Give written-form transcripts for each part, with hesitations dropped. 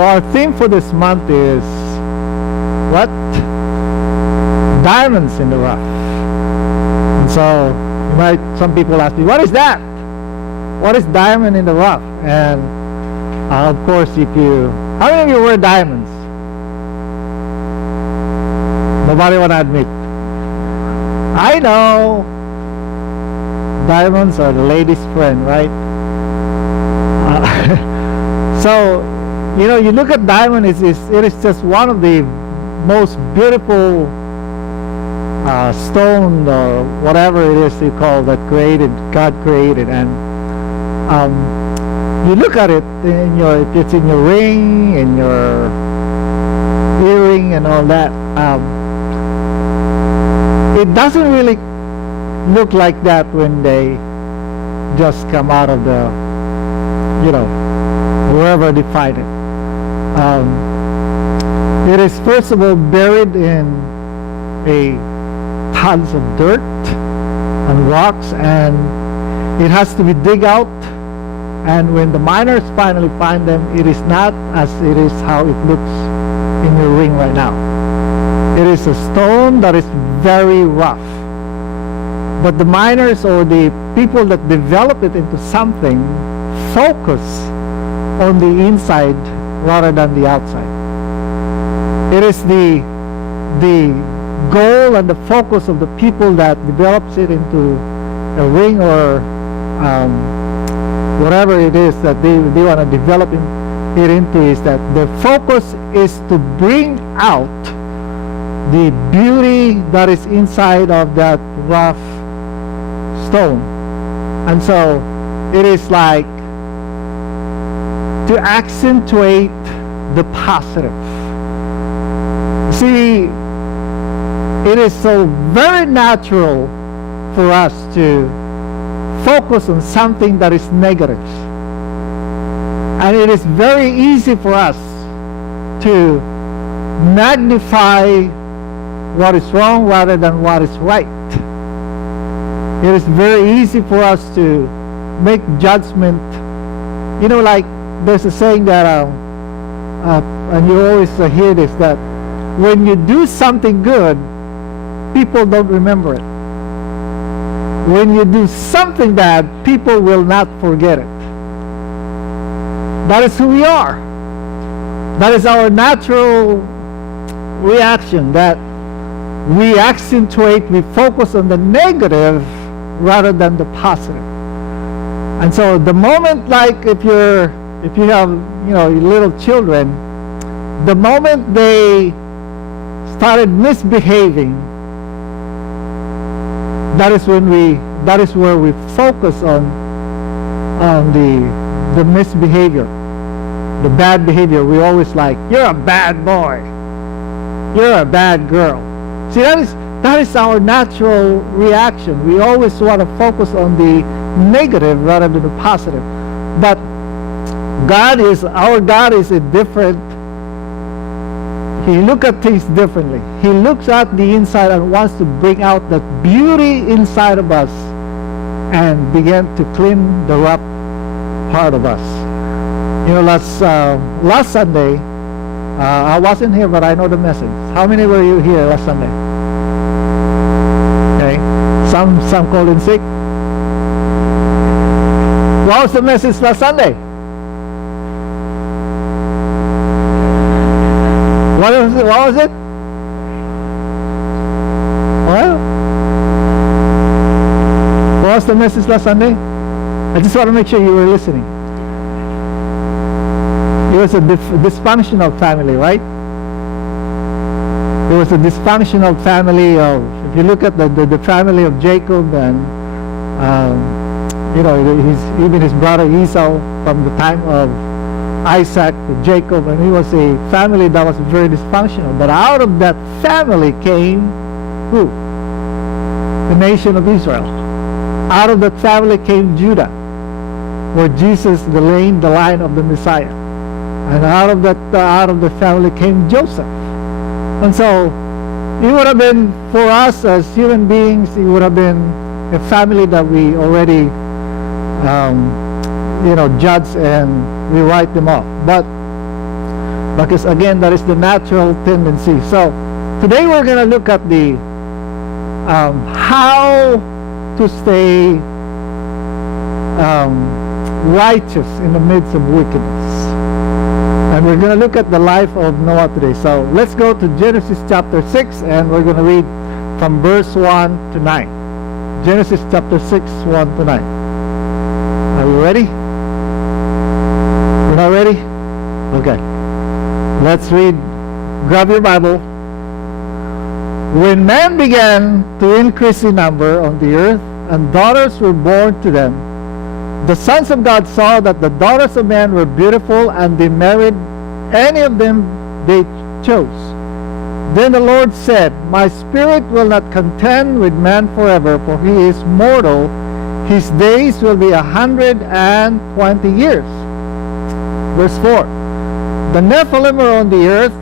So our theme for this month is what? Diamonds in the rough. And so some people ask me, what is that? What is diamond in the rough? And of course, how many of you wear diamonds? Nobody want to admit. I know. Diamonds are the lady's friend, right? So, you look at diamond, it is just one of the most beautiful stone or whatever it is you call that God created. And you look at it, it's in your ring, in your earring and all that. It doesn't really look like that when they just come out of the, wherever they find it. It is first of all buried in tons of dirt and rocks, and it has to be dig out. And when the miners finally find them, it is not as it is how it looks in your ring right now. It is a stone that is very rough. But the miners or the people that develop it into something focus on the inside rather than the outside. It is the goal and the focus of the people that develops it into a ring or whatever it is that they want to develop it into, is that the focus is to bring out the beauty that is inside of that rough stone. And so it is like to accentuate the positive. See, it is so very natural for us to focus on something that is negative. And it is very easy for us to magnify what is wrong rather than what is right. It is very easy for us to make judgment. Like there's a saying that, and you always hear this, that when you do something good, people don't remember it. When you do something bad, people will not forget it. That is who we are. That is our natural reaction, that we accentuate, we focus on the negative rather than the positive. And so the moment, like if you have little children, the moment they started misbehaving, that is where we focus on the misbehavior, the bad behavior. We always like, you're a bad boy, you're a bad girl. See, that is our natural reaction. We always want to focus on the negative rather than the positive. But our God is a different. He looks at things differently. He looks at the inside and wants to bring out that beauty inside of us and begin to clean the rough part of us. Last Sunday, I wasn't here, but I know the message. How many were you here last Sunday? Okay, some called in sick. What was the message last Sunday? What was it? What was the message last Sunday? I just want to make sure you were listening. It was a dysfunctional family, right? It was a dysfunctional family of, if you look at the family of Jacob and even his brother Esau, from the time of Isaac to Jacob, and he was a family that was very dysfunctional. But out of that family came who? The nation of Israel. Out of that family came Judah, where Jesus, the line of the Messiah. And out of the family came Joseph. And so it would have been, for us as human beings, it would have been a family that we already judge and we write them off. But Because again, that is the natural tendency. So today we're going to look at the how to stay righteous in the midst of wickedness. And we're going to look at the life of Noah today. So let's go to Genesis chapter 6, and we're going to read from verse 1 to 9. Genesis chapter 6, 1 to 9. Are we ready? We're not ready? Okay. Let's read. Grab your Bible. When men began to increase in number on the earth, and daughters were born to them, the sons of God saw that the daughters of men were beautiful, and they married any of them they chose. Then the Lord said, My spirit will not contend with man forever, for he is mortal. His days will be 120 years. Verse 4. The Nephilim were on the earth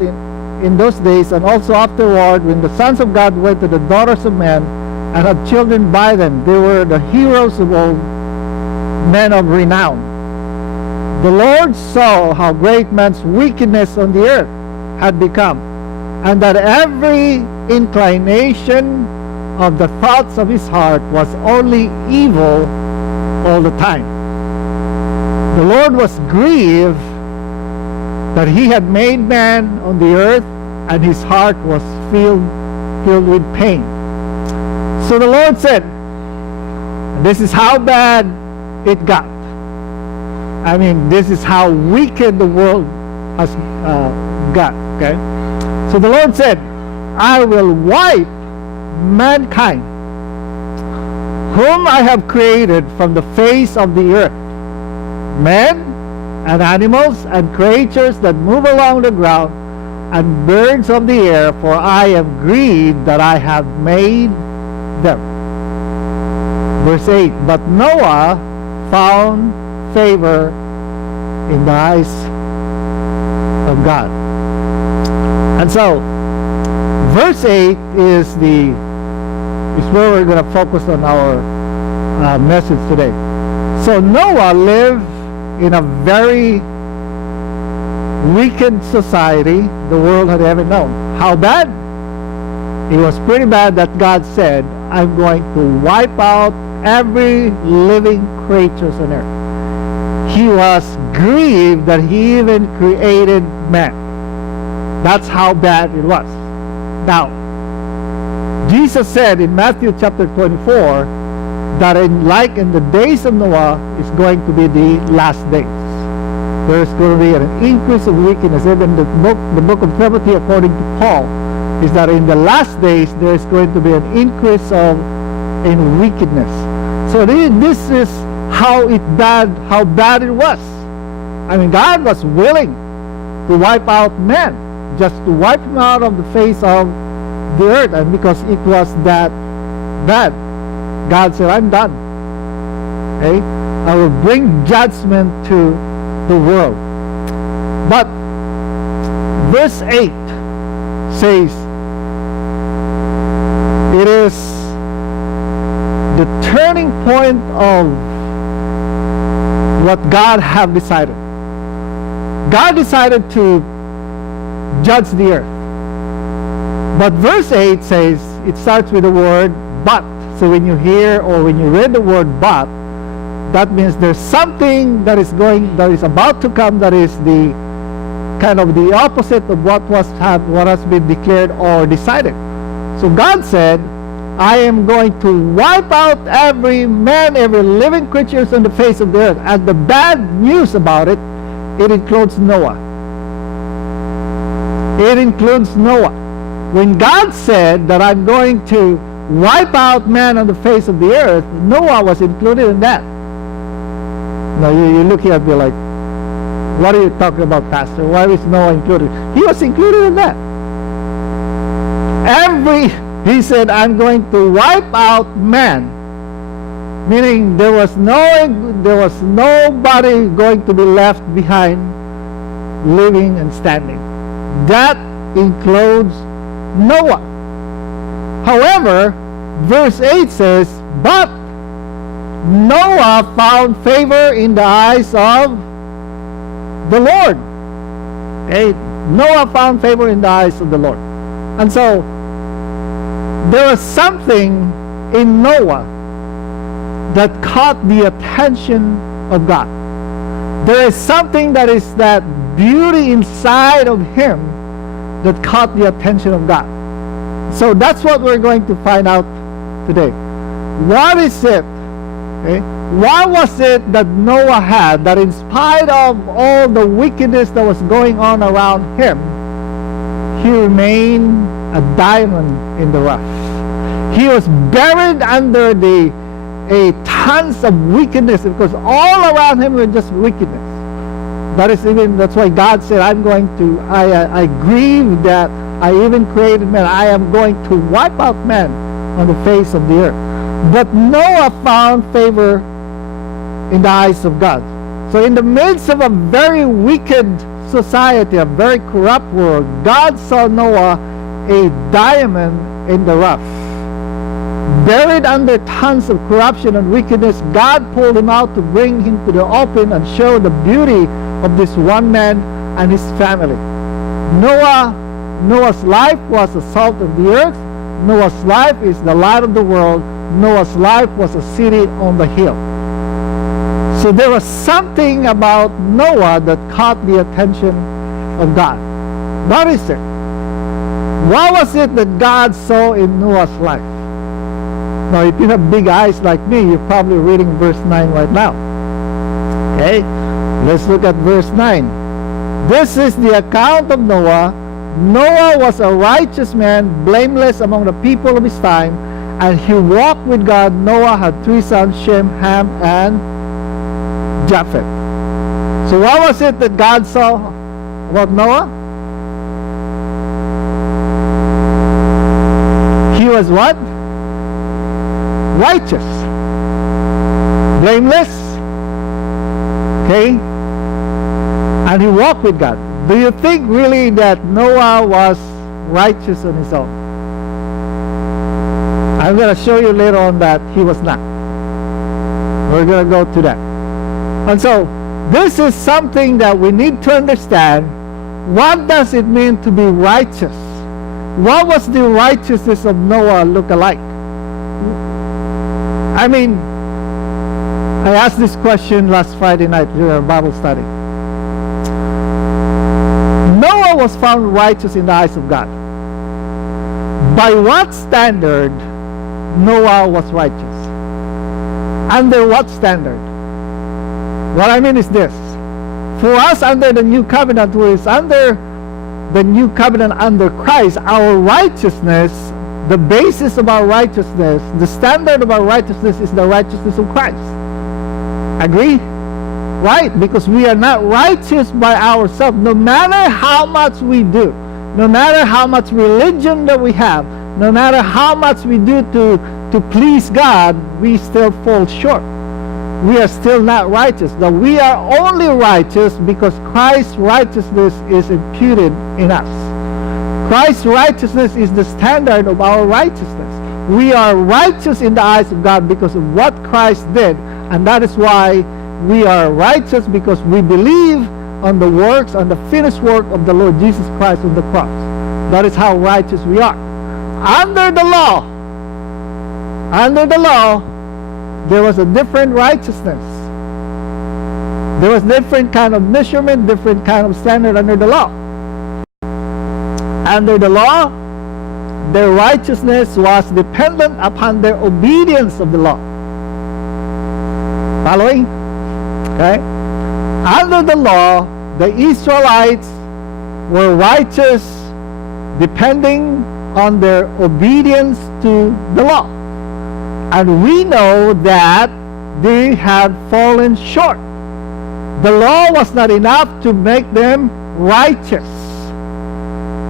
in those days, and also afterward, when the sons of God went to the daughters of men and had children by them. They were the heroes of old, men of renown. The Lord saw how great man's wickedness on the earth had become, and that every inclination of the thoughts of his heart was only evil all the time. The Lord was grieved that he had made man on the earth, and his heart was filled with pain. So the Lord said, this is how bad it got. I mean, this is how wicked the world has got. Okay? So the Lord said, I will wipe mankind, whom I have created from the face of the earth, men and animals and creatures that move along the ground, and birds of the air, for I am grieved that I have made them. Verse 8, but Noah found favor in the eyes of God. And so verse 8 is where we're going to focus on our message today. So Noah lived in a very wicked society the world had ever known. How bad? It was pretty bad that God said, I'm going to wipe out every living creature on earth. He was grieved that he even created man. That's how bad it was. Now, Jesus said in Matthew chapter 24 that in the days of Noah is going to be the last days. There's going to be an increase of wickedness. Even the book of Timothy, according to Paul, is that in the last days there is going to be an increase in wickedness. So this is how bad it was. I mean, God was willing to wipe out man, just to wipe him out of the face of the earth, and because it was that bad, God said, I'm done. Okay? I will bring judgment to the world. But verse 8 says, it is the turning point of what God have decided. God decided to judge the earth. But verse 8 says, it starts with the word but. So when you hear or when you read the word but, that means there's something that is about to come that is the kind of the opposite of what has been declared or decided. So God said, I am going to wipe out every man, every living creature on the face of the earth. And the bad news about it includes Noah. It includes Noah. When God said that I'm going to wipe out man on the face of the earth, Noah was included in that. Now you're looking at me like, what are you talking about, Pastor? Why is Noah included? He was included in that. He said, I'm going to wipe out man. Meaning there was nobody going to be left behind living and standing. That includes Noah. However, verse 8 says, but Noah found favor in the eyes of the Lord. Okay? Noah found favor in the eyes of the Lord. And so, there was something in Noah that caught the attention of God. There is something that is that beauty inside of him that caught the attention of God. So that's what we're going to find out today. What is it? Okay? What was it that Noah had that in spite of all the wickedness that was going on around him, he remained a diamond in the rough? He was buried under tons of wickedness, because all around him were just wickedness. That's why God said, I grieve that I even created man. I am going to wipe out man on the face of the earth. But Noah found favor in the eyes of God. So in the midst of a very wicked society, a very corrupt world, God saw Noah a diamond in the rough. Buried under tons of corruption and wickedness, God pulled him out to bring him to the open and show the beauty of this one man and his family. Noah's life was the salt of the earth. Noah's life is the light of the world. Noah's life was a city on the hill. So there was something about Noah that caught the attention of God. What is it? What was it that God saw in Noah's life? Now, if you have big eyes like me, you're probably reading verse 9 right now. Okay? Let's look at verse 9. This is the account of Noah. Noah was a righteous man, blameless among the people of his time, and he walked with God. Noah had 3 sons, Shem, Ham, and Japheth. So what was it that God saw about Noah? He was what? Righteous. Blameless. Okay? And he walked with God. Do you think really that Noah was righteous on his own? I'm going to show you later on that he was not. We're going to go to that. And so, this is something that we need to understand. What does it mean to be righteous? What was the righteousness of Noah look alike? I mean, I asked this question last Friday night during our Bible study. Noah was found righteous in the eyes of God. By what standard Noah was righteous? Under what standard? What I mean is this. For us under the new covenant, who is under the new covenant under Christ, our righteousness, the basis of our righteousness, the standard of our righteousness is the righteousness of Christ. Agree? Right? Because we are not righteous by ourselves. No matter how much we do, no matter how much religion that we have, no matter how much we do to please God, we still fall short. We are still not righteous. Now, we are only righteous because Christ's righteousness is imputed in us. Christ's righteousness is the standard of our righteousness. We are righteous in the eyes of God because of what Christ did, and that is why we are righteous, because we believe on the works, on the finished work of the Lord Jesus Christ on the cross. That is how righteous we are. Under the law, there was a different righteousness. There was different kind of measurement, different kind of standard under the law. Under the law, their righteousness was dependent upon their obedience of the law. Following? Okay? Under the law, the Israelites were righteous depending on their obedience to the law. And we know that they had fallen short. The law was not enough to make them righteous.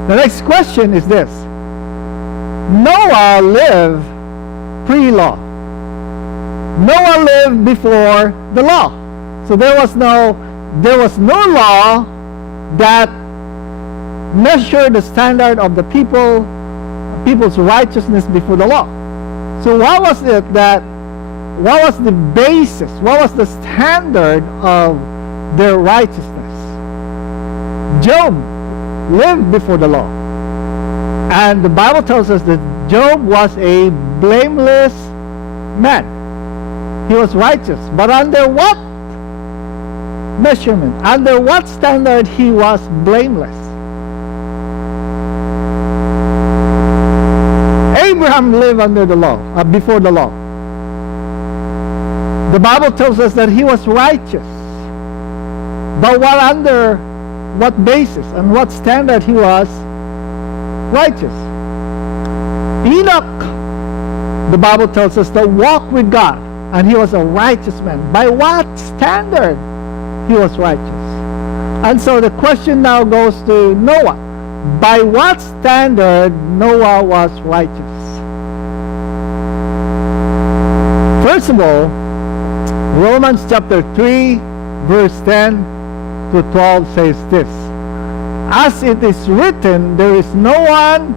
The next question is this. Noah lived pre-law. Noah lived before the law. So there was no law that measured the standard of the people's righteousness before the law. So what was the basis, what was the standard of their righteousness? Job lived before the law. And the Bible tells us that Job was a blameless man. He was righteous. But under what measurement? Under what standard he was blameless? Abraham lived under the law, before the law. The Bible tells us that he was righteous. But under what basis and what standard he was righteous? Enoch, the Bible tells us, to walk with God, and he was a righteous man. By what standard he was righteous? And so the question now goes to Noah. By what standard Noah was righteous? First of all, Romans chapter 3 verse 10 to 12 says this: as it is written, there is no one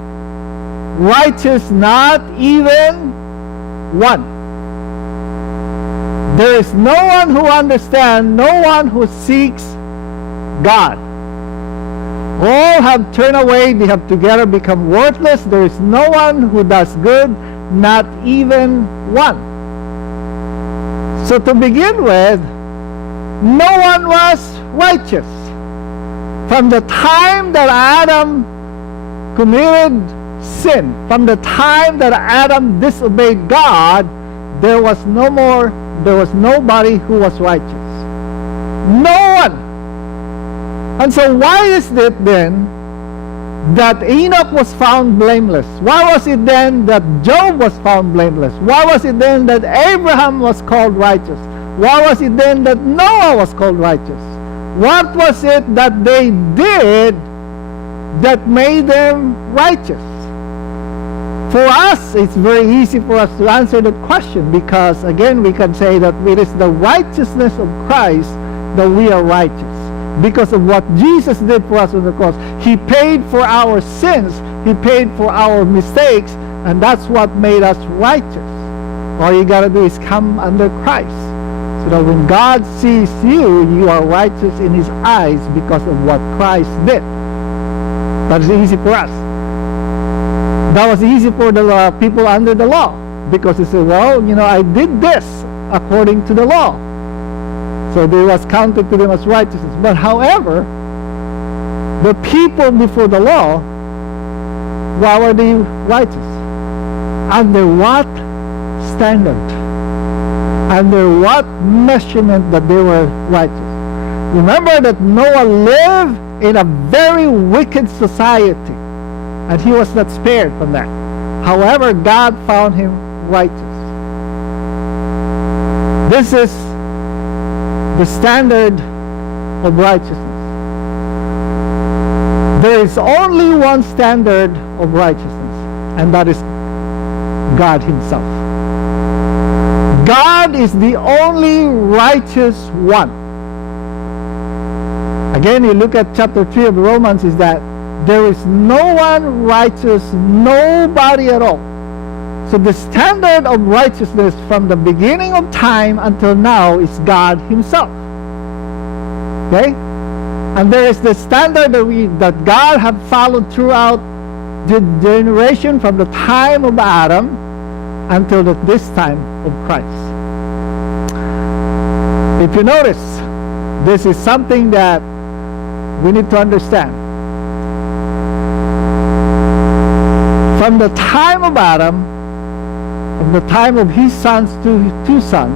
righteous, not even one. There is no one who understands, no one who seeks God. All have turned away, they have together become worthless. There is no one who does good, not even one. So to begin with, no one was righteous. From the time that Adam committed sin, from the time that Adam disobeyed God, there was nobody who was righteous. No one. And so why is it then that Enoch was found blameless? Why was it then that Job was found blameless? Why was it then that Abraham was called righteous? Why was it then that Noah was called righteous? What was it that they did that made them righteous? For us, it's very easy for us to answer that question, because again, we can say that it is the righteousness of Christ that we are righteous. Because of what Jesus did for us on the cross. He paid for our sins. He paid for our mistakes. And that's what made us righteous. All you got to do is come under Christ. So that when God sees you, you are righteous in His eyes because of what Christ did. That is easy for us. That was easy for the people under the law. Because they said, well, I did this according to the law. So they was counted to them as righteousness. But however, the people before the law, why were they righteous? Under what standard? Under what measurement that they were righteous? Remember that Noah lived in a very wicked society, and he was not spared from that. However, God found him righteous. This is the standard of righteousness. There is only one standard of righteousness, and that is God Himself. God is the only righteous one. Again, you look at chapter 3 of Romans, is that there is no one righteous, nobody at all. So the standard of righteousness from the beginning of time until now is God Himself. Okay? And there is the standard that God had followed throughout the generation from the time of Adam until this time of Christ. If you notice, this is something that we need to understand. From the time of Adam, from the time of his sons to two sons,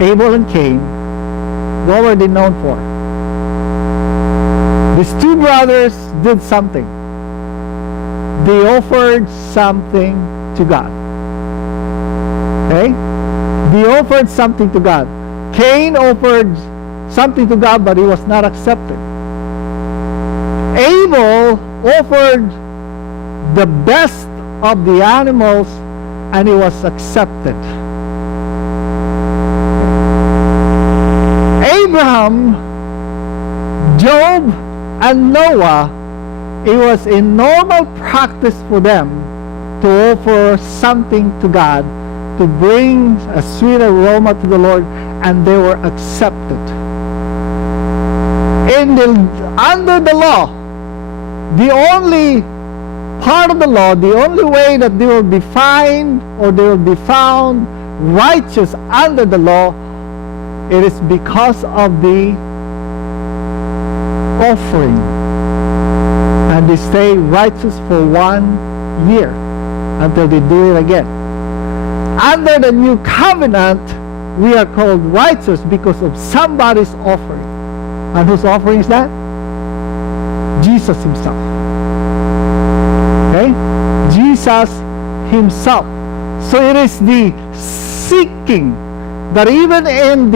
Abel and Cain, what were they known for? These two brothers did something. They offered something to God. Okay? They offered something to God. Cain offered something to God, but he was not accepted. Abel offered the best of the animals, and he was accepted. Abraham, Job, and Noah, it was a normal practice for them to offer something to God, to bring a sweet aroma to the Lord, and they were accepted. Under the law, the only part of the law, the only way that they will be fined or they will be found righteous under the law, it is because of the offering. And they stay righteous for 1 year until they do it again. Under the new covenant, we are called righteous because of somebody's offering. And whose offering is that? Jesus himself. Okay? Jesus himself. So it is the seeking that even in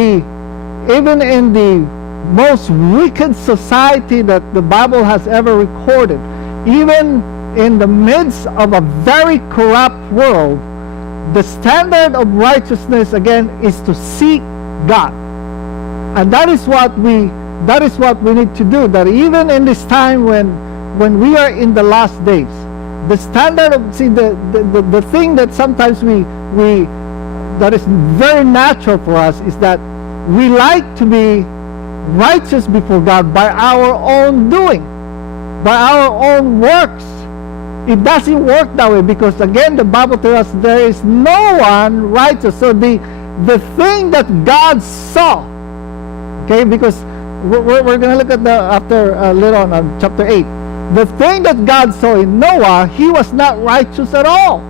the most wicked society that the Bible has ever recorded, even in the midst of a very corrupt world, the standard of righteousness again is to seek God. And that is what we need to do. That even in this time when we are in the last days, the standard of the thing that sometimes we that is very natural for us is that we like to be righteous before God by our own doing, by our own works. It doesn't work that way, because again the Bible tells us there is no one righteous. So the thing that God saw, okay, because we're going to look at after later on chapter 8, the thing that God saw in Noah, he was not righteous at all.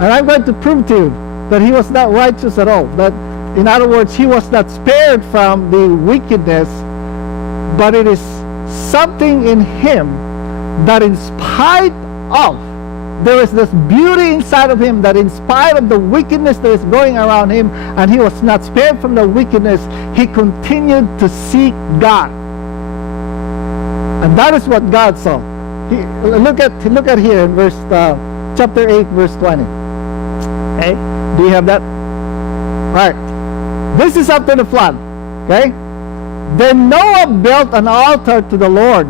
And I'm going to prove to you that he was not righteous at all. That, in other words, he was not spared from the wickedness, but it is something in him that in spite of, there is this beauty inside of him that in spite of the wickedness that is going around him, and he was not spared from the wickedness, he continued to seek God. And that is what God saw. Look at here in verse chapter 8, verse 20. Okay? Do you have that? Alright. This is after the flood. Okay? Then Noah built an altar to the Lord.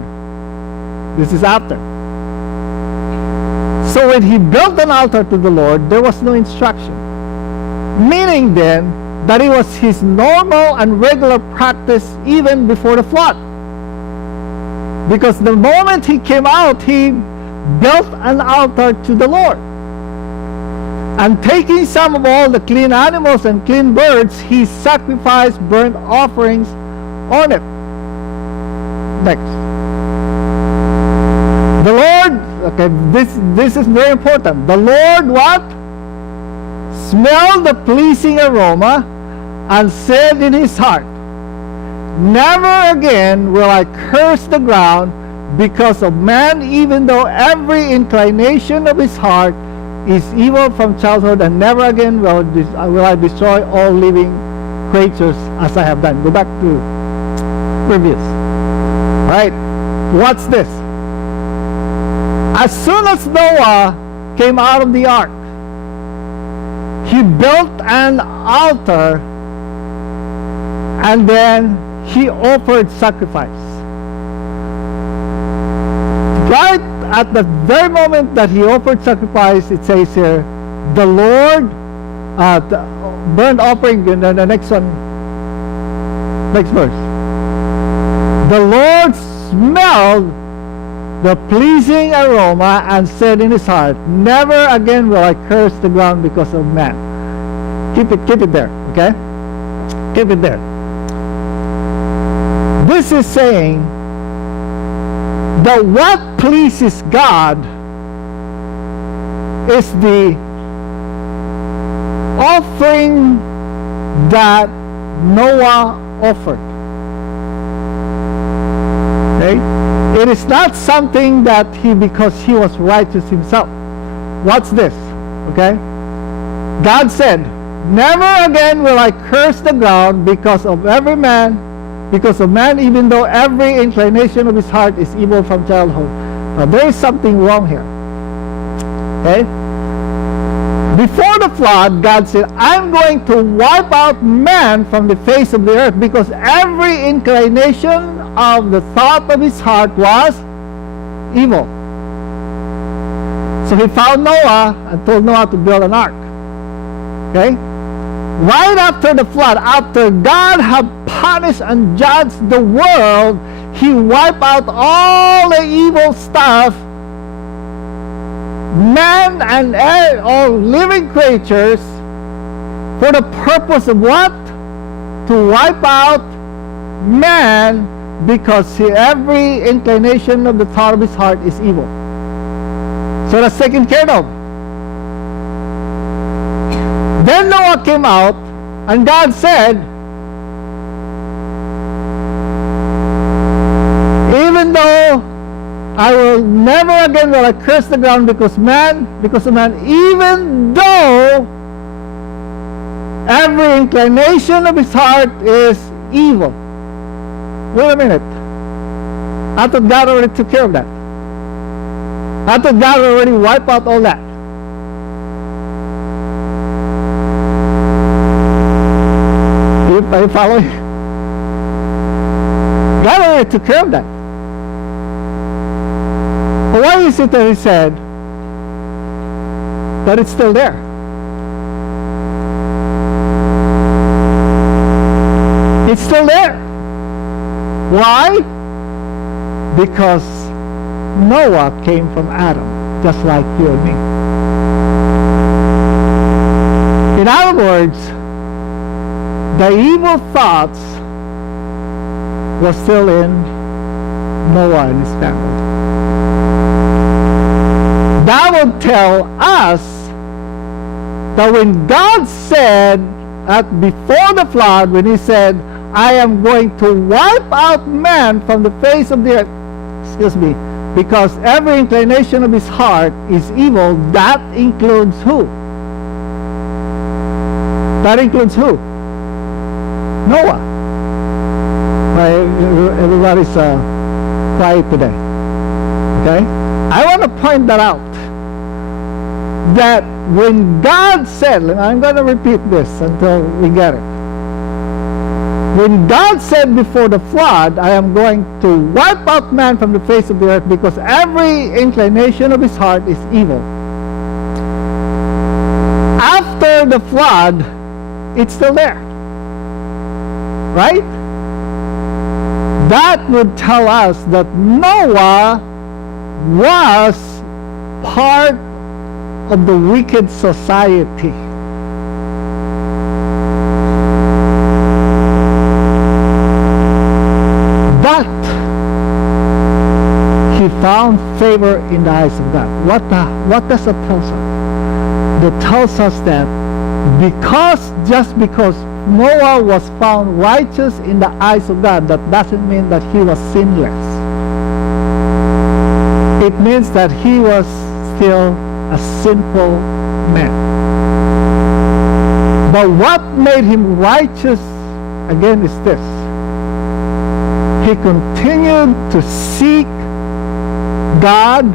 This is after. So when he built an altar to the Lord, there was no instruction. Meaning then that it was his normal and regular practice even before the flood. Because the moment he came out, he built an altar to the Lord. And taking some of all the clean animals and clean birds, he sacrificed burnt offerings on it. Next. The Lord, okay, this is very important. The Lord what? Smelled the pleasing aroma and said in his heart, never again will I curse the ground because of man, even though every inclination of his heart is evil from childhood, and never again will I destroy all living creatures as I have done. Go back to previous. Alright, what's this? As soon as Noah came out of the ark, he built an altar and then he offered sacrifice. Right at the very moment that he offered sacrifice, it says here, the Lord, the burnt offering, the next one, next verse. The Lord smelled the pleasing aroma and said in his heart, never again will I curse the ground because of man. Keep it there, okay? Keep it there. This is saying that what pleases God is the offering that Noah offered. Okay? It is not something that because he was righteous himself. What's this? Okay? God said, never again will I curse the ground because of man, even though every inclination of his heart is evil from childhood. Now there is something wrong here. Okay? Before the flood, God said, I'm going to wipe out man from the face of the earth because every inclination of the thought of his heart was evil. So he found Noah and told Noah to build an ark. Okay? Right after the flood, after God had punished and judged the world, He wiped out all the evil stuff, man and all living creatures, for the purpose of what? To wipe out man, because every inclination of the thought of his heart is evil. So that's taken care of. Then Noah came out, and God said, even though I will never again will I curse the ground because of man, even though every inclination of his heart is evil. Wait a minute. I thought God already took care of that. I thought God already wiped out all that. Are you following? God already took care of that. But why is it that he said that it's still there? It's still there. Why? Because Noah came from Adam, just like you and me. In other words, the evil thoughts was still in Noah and his family. That would tell us that when God said before the flood, when he said, I am going to wipe out man from the face of the earth, because every inclination of his heart is evil, that includes who? That includes who? Noah. Everybody's quiet today. Okay? I want to point that out. That when God said, and I'm going to repeat this until we get it. When God said before the flood, I am going to wipe out man from the face of the earth because every inclination of his heart is evil. After the flood, it's still there. Right? That would tell us that Noah was part of the wicked society. But he found favor in the eyes of God. What does that tell us? That tells us that just because Noah was found righteous in the eyes of God, that doesn't mean that he was sinless. It means that he was still a sinful man. But what made him righteous, again, is this. He continued to seek God,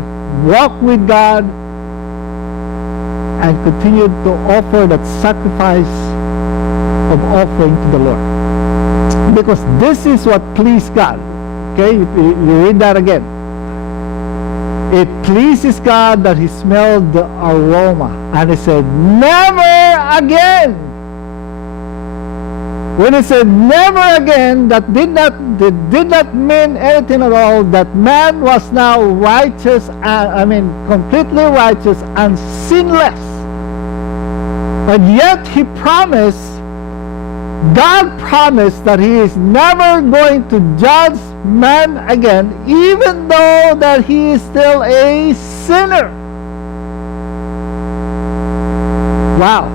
walk with God, and continued to offer that sacrifice of offering to the Lord. Because this is what pleased God. Okay, you read that again. It pleases God that he smelled the aroma. And he said, never again. When he said never again, that did not mean anything at all. That man was now righteous, completely righteous and sinless. But yet he promised, God promised that he is never going to judge man again, even though that he is still a sinner. Wow.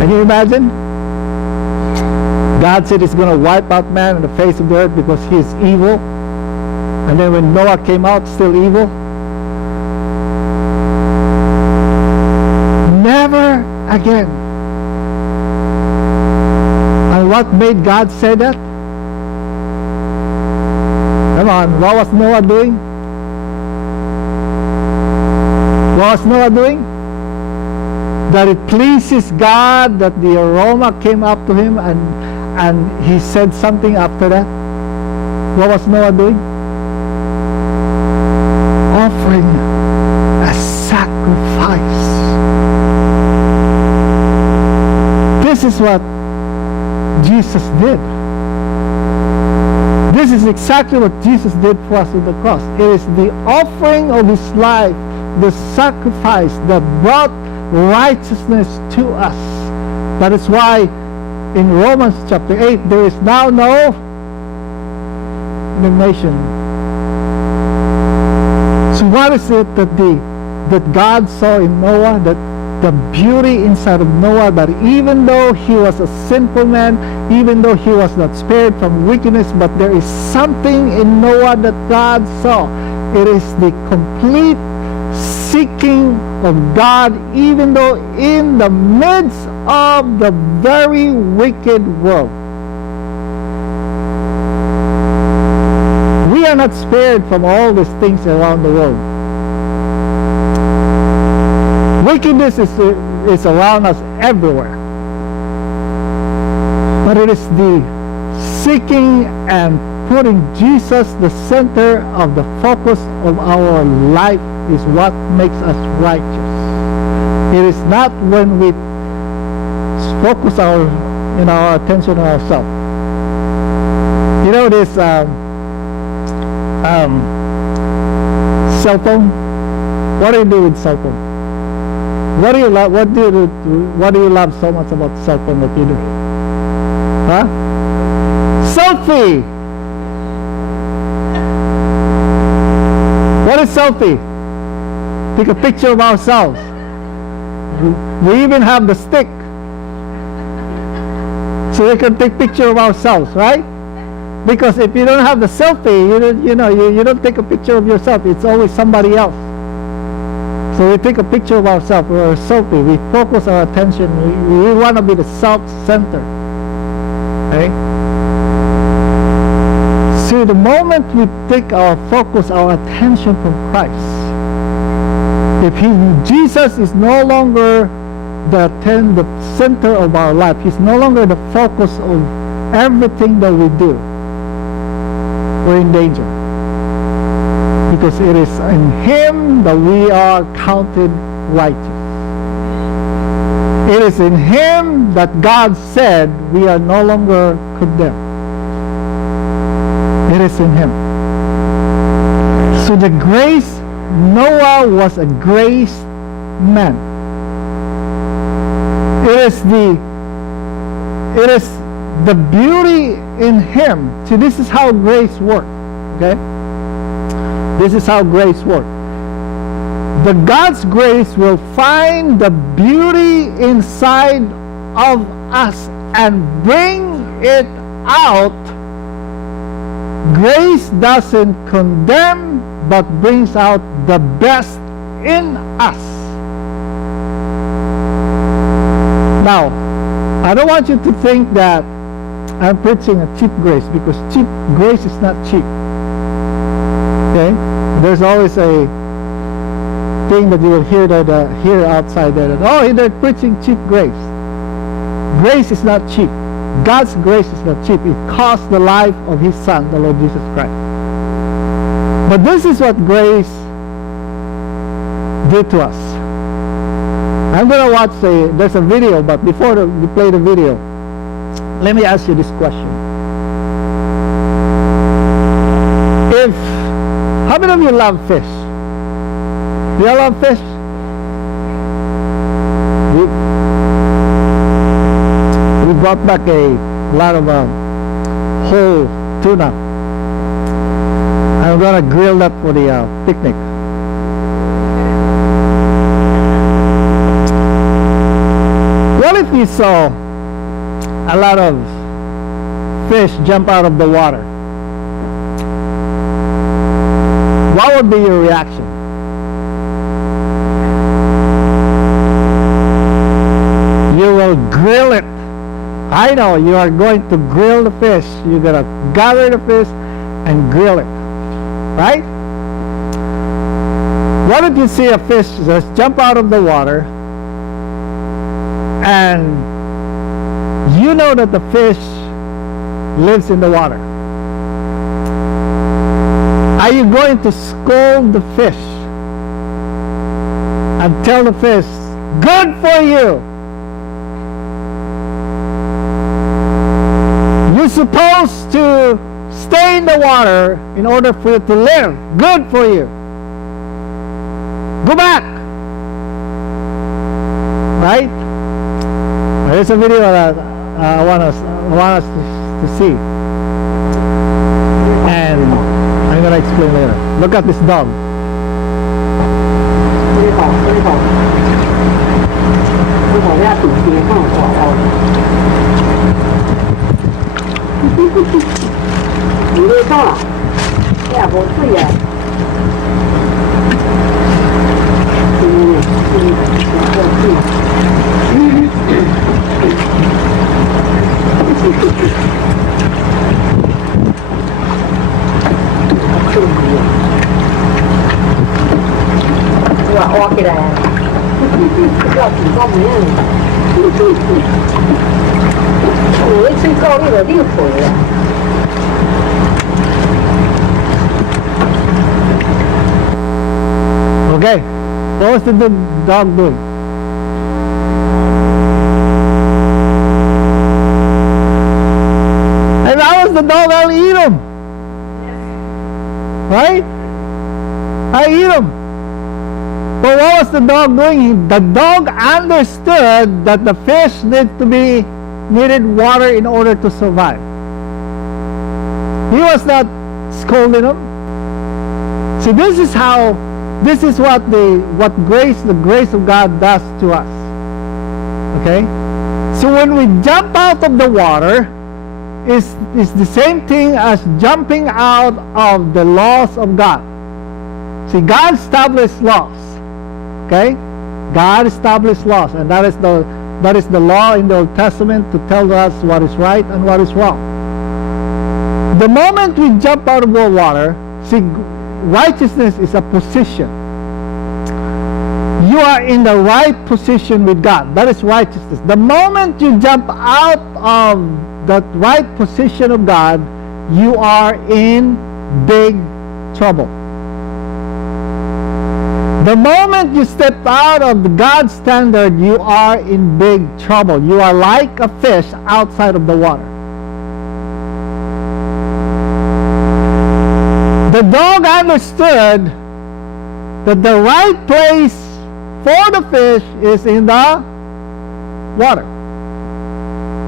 Can you imagine? God said he's going to wipe out man on the face of the earth because he is evil. And then when Noah came out, still evil. Never again. And what made God say that? Come on, what was Noah doing? What was Noah doing? That it pleases God that the aroma came up to him, and he said something after that. What was Noah doing? Offering a sacrifice. This is what Jesus did. This is exactly what Jesus did for us on the cross. It is the offering of his life, the sacrifice that brought righteousness to us. That is why in Romans chapter 8, there is now no condemnation. So what is it that God saw in Noah, that the beauty inside of Noah, that even though he was a sinful man, even though he was not spared from wickedness, but there is something in Noah that God saw. It is the complete seeking of God, even though in the midst of the very wicked world. We are not spared from all these things around the world. Wickedness is around us everywhere. But it is the seeking and putting Jesus the center of the focus of our life is what makes us righteous. It is not when we focus our attention on ourselves. You know this cell phone? What do you do with cell phone? What do you love? What do you love so much about cell phone that you do? Huh? Selfie. What is selfie? Take a picture of ourselves. We even have the stick, so we can take picture of ourselves, right? Because if you don't have the selfie, you don't take a picture of yourself. It's always somebody else. So we take a picture of ourselves or a selfie. We focus our attention. We want to be the self-center. Okay? So the moment we take our focus, our attention from Christ, if Jesus is no longer the center of our life, he's no longer the focus of everything that we do, we're in danger. Because it is in him that we are counted righteous. It is in him that God said we are no longer condemned. It is in him. So the grace, Noah was a grace man. It is the beauty in him. See, this is how grace works. Okay? This is how grace works. The God's grace will find the beauty inside of us and bring it out. Grace doesn't condemn, but brings out the best in us. Now, I don't want you to think that I'm preaching a cheap grace, because cheap grace is not cheap. Okay? There's always a thing that you will hear outside there that, they're preaching cheap grace. Grace is not cheap. God's grace is not cheap. It cost the life of his son, the Lord Jesus Christ. But this is what grace did to us. I'm going to watch there's a video, but before we play the video, let me ask you this question. How many of you love fish? Do you love fish? We brought back a lot of whole tuna. I'm gonna grill that for the picnic. What if you saw a lot of fish jump out of the water? What would be your reaction? You will grill it. I know you are going to grill the fish. You're going to gather the fish and grill it. Right? What if you see a fish just jump out of the water and you know that the fish lives in the water? Are you going to scold the fish and tell the fish, good for you? You're supposed to stay in the water in order for you to live. Good for you. Go back. Right? There's a video that I want us to see. And I'm going to explain later. Look at this dog. Walk it out. Okay, what was the dog doing? If I was the dog, I'll eat him. Right? I eat him. But what was the dog doing? The dog understood that the fish needed water in order to survive. He was not scolding him. See, this is what the grace of God does to us. Okay? So when we jump out of the water, it's the same thing as jumping out of the laws of God. See, God established laws. Okay? God established laws, and that is the law in the Old Testament to tell us what is right and what is wrong. The moment we jump out of the water, see, righteousness is a position. You are in the right position with God. That is righteousness. The moment you jump out of the right position of God, you are in big trouble. The moment you step out of God's standard, you are in big trouble. You are like a fish outside of the water. The dog understood that the right place for the fish is in the water.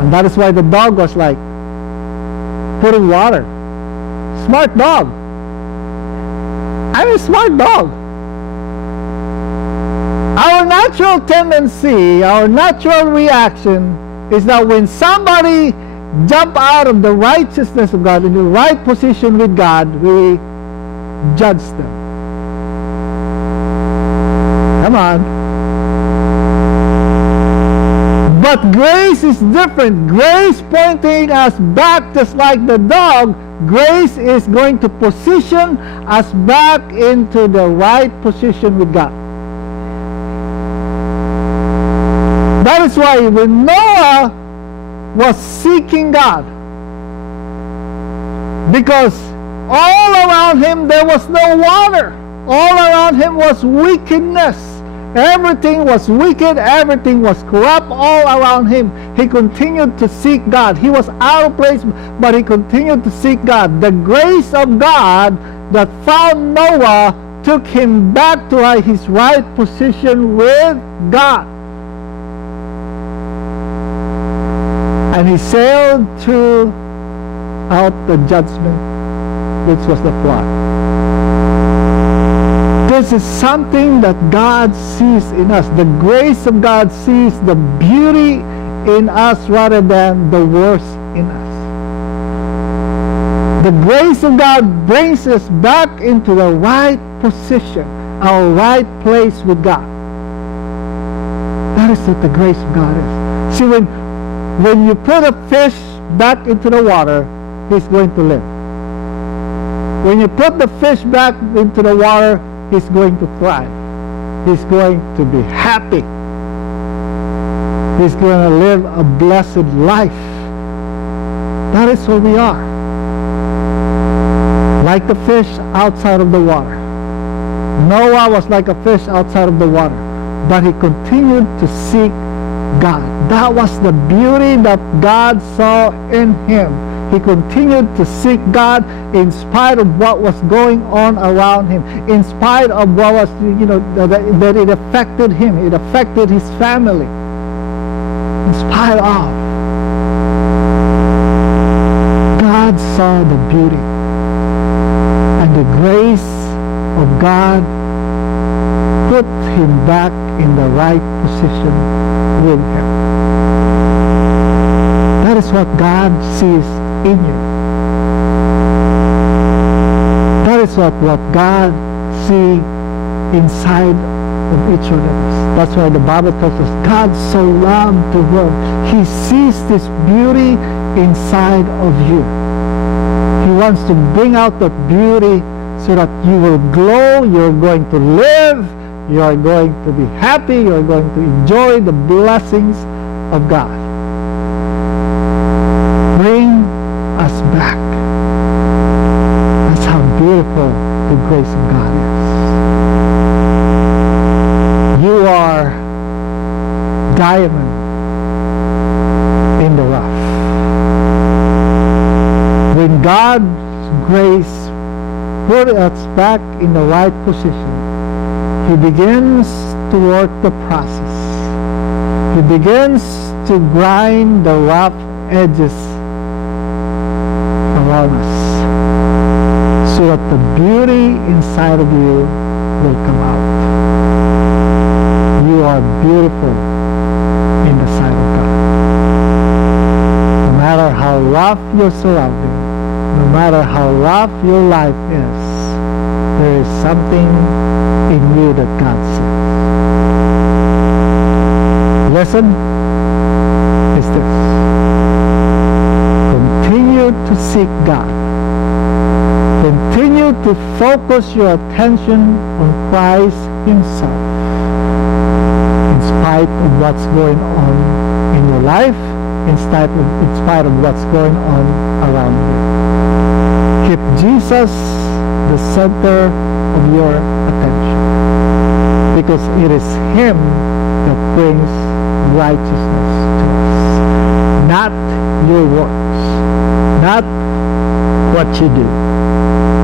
And that is why the dog was like putting water. Smart dog. I'm a smart dog. Our natural tendency, our natural reaction is that when somebody jump out of the righteousness of God, in the right position with God, we judge them. Come on. But grace is different. Grace pointing us back just like the dog. Grace is going to position us back into the right position with God. That is why when Noah was seeking God, because all around him there was no water. All around him was wickedness. Everything was wicked. Everything was corrupt all around him. He continued to seek God. He was out of place, but he continued to seek God. The grace of God that found Noah took him back to his right position with God. And he sailed out the judgment, which was the flood. This is something that God sees in us. The grace of God sees the beauty in us rather than the worst in us. The grace of God brings us back into the right position, our right place with God. That is what the grace of God is. See, when you put a fish back into the water, he's going to live. When you put the fish back into the water, he's going to thrive. He's going to be happy. He's going to live a blessed life. That is what we are. Like the fish outside of the water. Noah was like a fish outside of the water, but he continued to seek God. That was the beauty that God saw in him. He continued to seek God in spite of what was going on around him, in spite of what was, that it affected him, it affected his family. In spite of, God saw the beauty and the grace of God put him back in the right position with him. That is what God sees in you. That is what God sees inside of each of us. That's why the Bible tells us God so loved the world. He sees this beauty inside of you. He wants to bring out that beauty so that you will glow, you're going to live, you are going to be happy, you are going to enjoy the blessings of God. Bring us back. That's how beautiful the grace of God is. You are diamond in the rough. When God's grace put us back in the right position, He begins to work the process. He begins to grind the rough edges around us so that the beauty inside of you will come out. You are beautiful in the sight of God. No matter how rough your surrounding, no matter how rough your life is, there is something in you that God sees. Lesson is this: continue to seek God. Continue to focus your attention on Christ Himself. In spite of what's going on in your life, in spite of what's going on around you. Keep Jesus the center of your attention, because it is Him that brings righteousness to us, not your works, not what you do.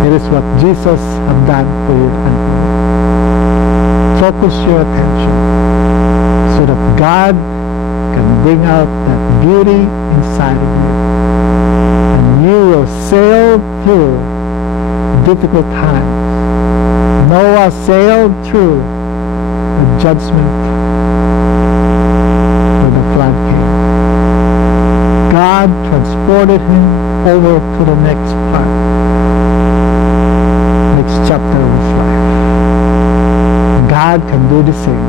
It is what Jesus has done for you and for me. Focus your attention so that God can bring out that beauty inside of you, and you will sail through difficult times. Noah sailed through the judgment when the flood came. God transported him over to the next part, next chapter of his life. God can do the same.